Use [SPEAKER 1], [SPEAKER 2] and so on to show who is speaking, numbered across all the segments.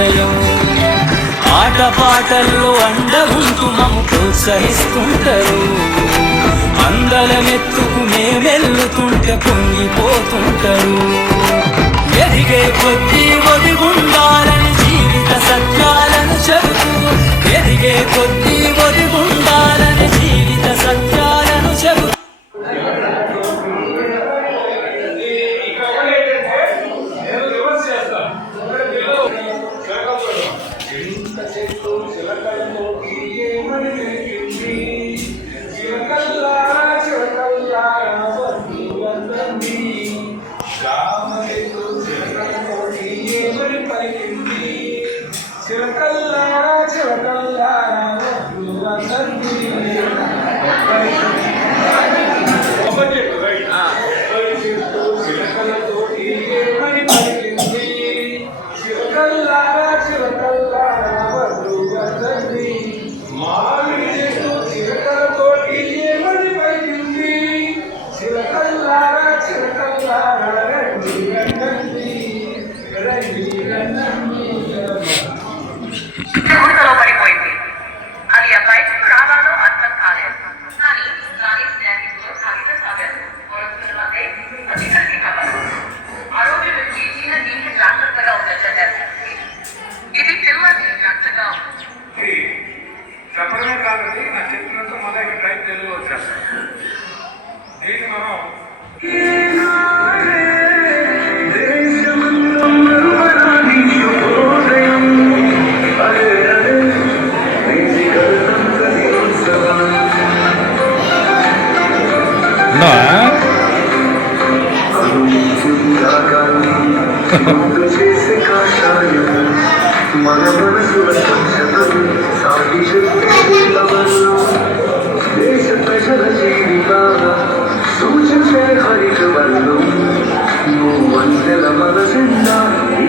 [SPEAKER 1] హృదయం. ఆటపాటల్లో అండగుంటూ మము ప్రోత్సహిస్తుంటారు. అందలమెత్తుకు మేమెల్లుతుంటే పొంగిపోతుంటారు ఎదిగే కొద్దీ ఒదిగుండాలని జీవిత సత్యాలను చదువు ఎదిగే కొద్దీ
[SPEAKER 2] ఒదిగు మన
[SPEAKER 3] మనసుల సంశతము సాటి శక్తి సూచించే హరిక బలం నువ్వు వందల మనసిందా ఈ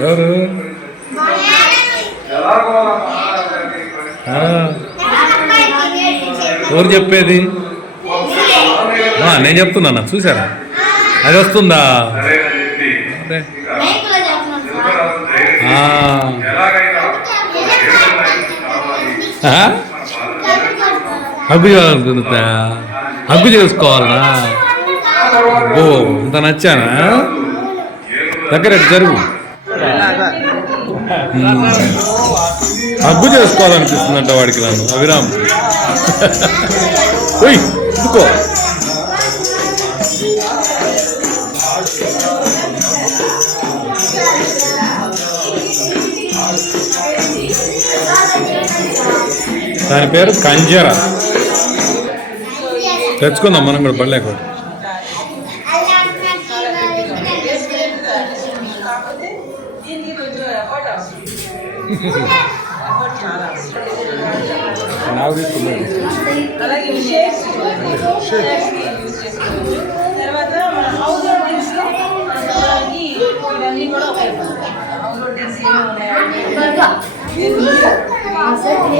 [SPEAKER 4] ఎవరు? ఎవరు చెప్పేది? నేను చెప్తున్నా చూసారా అది వస్తుందా? హగ్గు చేయాలనుకుంటుందా హగ్గు చేసుకోవాలనా? అబ్బో ఇంత నచ్చానా? దగ్గర జరుగు. హగ్గు చేసుకోవాలనిపిస్తుందంట వాడికి నన్ను. అవిరామ్ ఉయ్ ఎందుకో? దాని పేరు కంజరా. తెచ్చుకుందాం మనం కూడా
[SPEAKER 5] పడలేకపోతే. చేసుకోవచ్చు తర్వాత మన లో మనకి ఇవన్నీ కూడా ఏమి ఉన్నాయంటే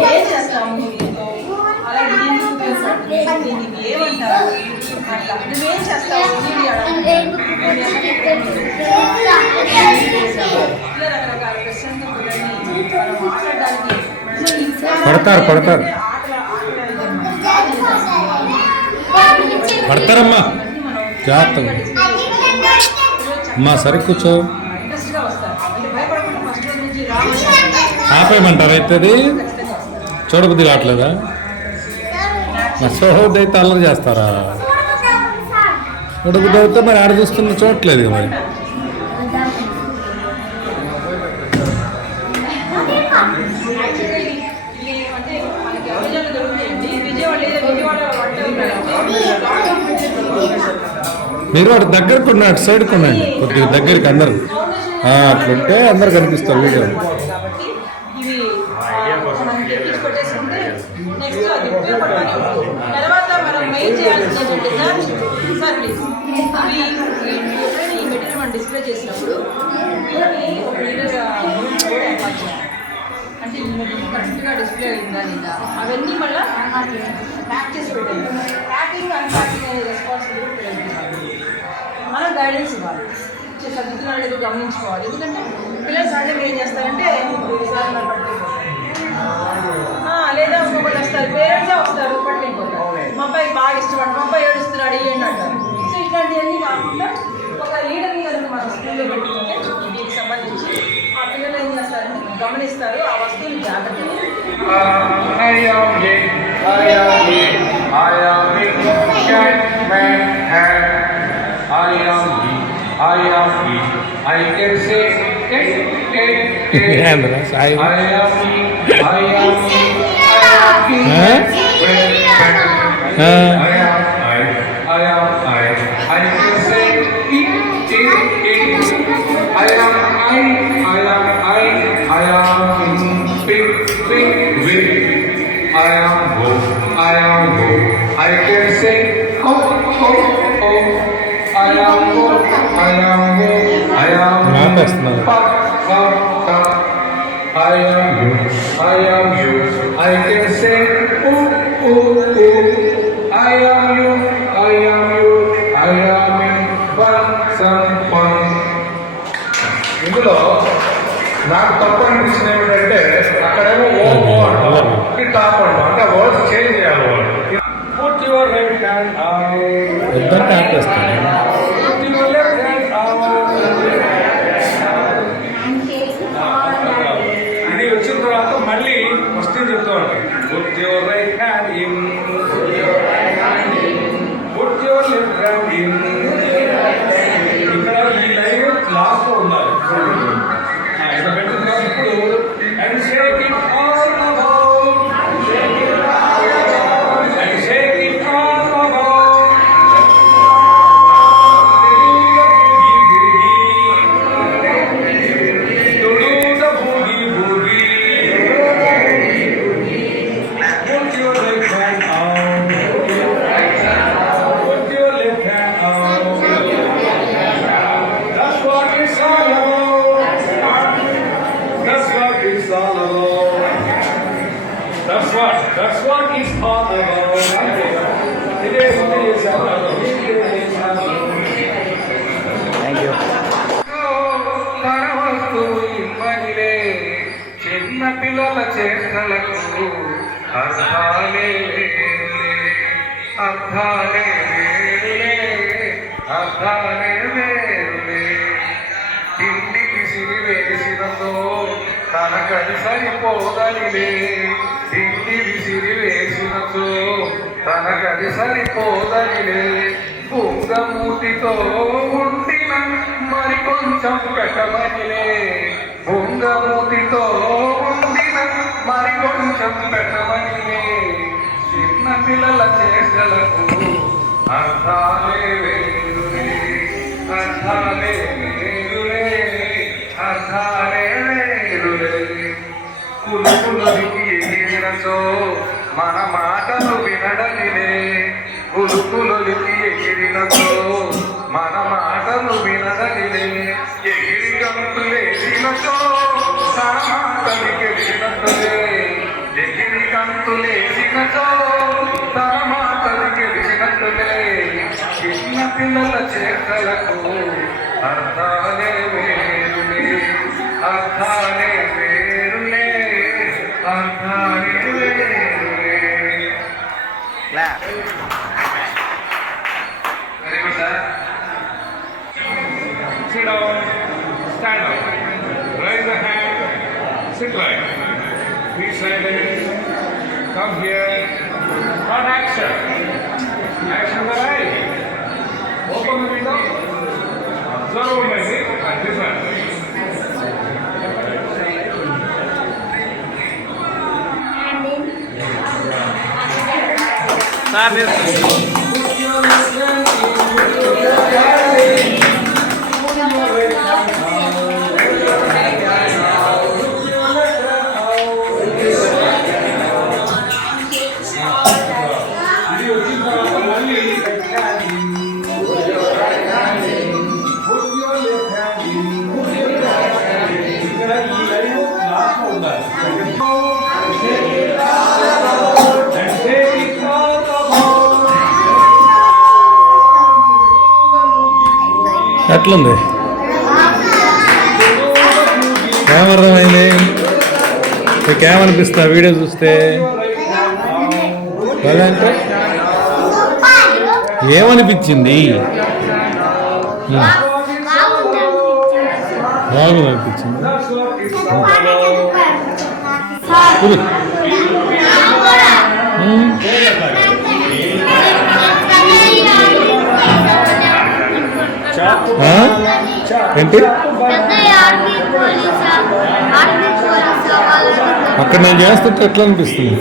[SPEAKER 5] ఏం చేస్తాము? ఏమంటారు నువ్వేం చేస్తావు రకరకాల మాట్లాడడానికి
[SPEAKER 4] పడతారు, పడతారు. పడతారమ్మా. జాగ్రత్తగా. అమ్మా సరి కూర్చో
[SPEAKER 5] ఆపేయమంటారు
[SPEAKER 4] ఆపేయమంటారా అయితే చూడబుద్ధి కావట్లేదా? మరి అల్లరి చేస్తారా? చూడబుద్ధి అయితే మరి ఆడ చూస్తున్న చూడట్లేదు మరి. మీరు వాడు దగ్గరకు ఉన్నాడు అటు సైడ్కి ఉండండి కొద్దిగా దగ్గరికి అందరు. అట్లుంటే అందరు కనిపిస్తారు వీడియో.
[SPEAKER 5] డిస్ప్లే అయిందా లేదా అవన్నీ మళ్ళీ ప్యాక్ చేసి పెట్టాలి ప్యాకింగ్ అండ్ ప్యాకింగ్ అనే రెస్పాన్సిబిలిటీ పిల్లలకి మనం గైడెన్స్ ఇవ్వాలి చదువుతున్నాడు లేదో గమనించుకోవాలి. ఎందుకంటే పిల్లలు సహజంగా ఏం చేస్తారంటే లేదా ఇంకొకటి వస్తారు. పేరెంట్సే వస్తారు పట్టుకెళ్ళిపోతారు మా అబ్బాయి బాగా ఇష్టపడు మా అబ్బాయి ఏడుస్తున్నాడు ఏంటి అంటారు. సో ఇట్లాంటివన్నీ కాకుండా ఒక లీడర్ని కనుక మనం స్కూల్లో పెట్టుకుంటే దీనికి సంబంధించి ఆ పిల్లలు ఏం చేస్తారంటే గమనిస్తారు. ఆ వస్తువుని జాగ్రత్తగా
[SPEAKER 2] I am Ambulance. I, I am. I am. I am.
[SPEAKER 4] Huh? Huh?
[SPEAKER 2] Fun. ఇందులో నాకు తప్పు అనిపించింది ఏమిటంటే అక్కడేమో ఓ ఓ అంటాం ఈ టాప్ అంటాం. అంటే వర్డ్స్ చేంజ్ చేయాలి వాళ్ళు. Put your right एकदम time that's what it's all about. It is, it is, it is, Thank you. చిన్న పిల్లల చేష్టలకు అర్థాలే వేరులే, అర్థాలే వేరులే అర్థాలే వేరులే తిండికి సిరి వేసినతో తనకది సరిపోదనిలే సరిపోదనిలే బొంగమూతితో ఉండిన మరి కొంచెం పెట్టమనిలే. బొంగమూతితో ఉండిన మరి కొంచెం పెట్టమనిలే. చిన్న పిల్లల చేష్టలకు అర్థాలే వేరులే అర్థాలే వేరులే అర్థాలే వేరులే. కులుకులకి ఎగిరినచో మన మాటలు వినడనిలే. కులుకులకి ఎగిరినతో మన మాటలు వినడనిలే. ఎగిరి గంతులేసినచో తన మాటలు ఎగిరి గంతులేసినచో తన మాటలు గెలిచినట్లే. చిన్న పిల్లల చేతలకు అర్థాలే వేరులే. అర్థాలే వేరులే. అర్థ Stand up. Raise the hand. Sit right. Come here. Not action. Action right. Open the window. Zero. tardes.
[SPEAKER 4] ఎట్లుంది? ఏమర్థమైంది మీకు ఏమనిపిస్తా వీడియో చూస్తే? అంటే? ఏమనిపించింది. బాగుంది. అనిపించింది కూర్చో. ఏంటి? అక్కడ నేను చేస్తుంటే ఎట్లా అనిపిస్తుంది?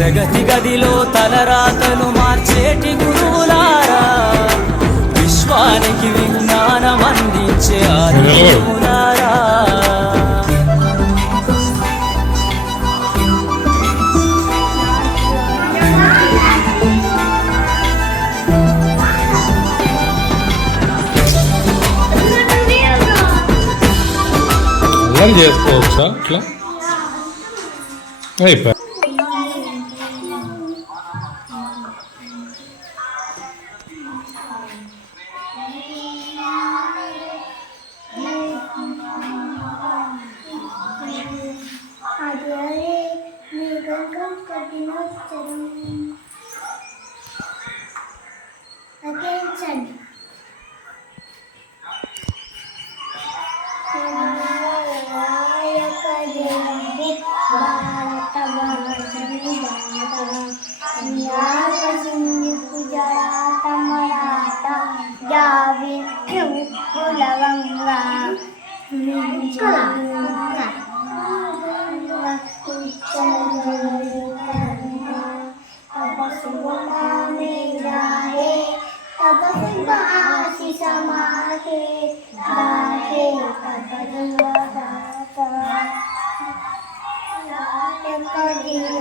[SPEAKER 1] తరగతి గదిలో తలరాతలు మార్చేటి గురువులారా. విశ్వానికి విజ్ఞానం అందించే ఆదిగురువులారా
[SPEAKER 4] చేసుకోవచ్చా? అట్లా అయిపోయి.
[SPEAKER 6] ಸಿಂಹ ಆಶಿಷ ಮಾಹೇ ಮಾಹೇ ಕಪದಿಯ ಕಪದಿಯ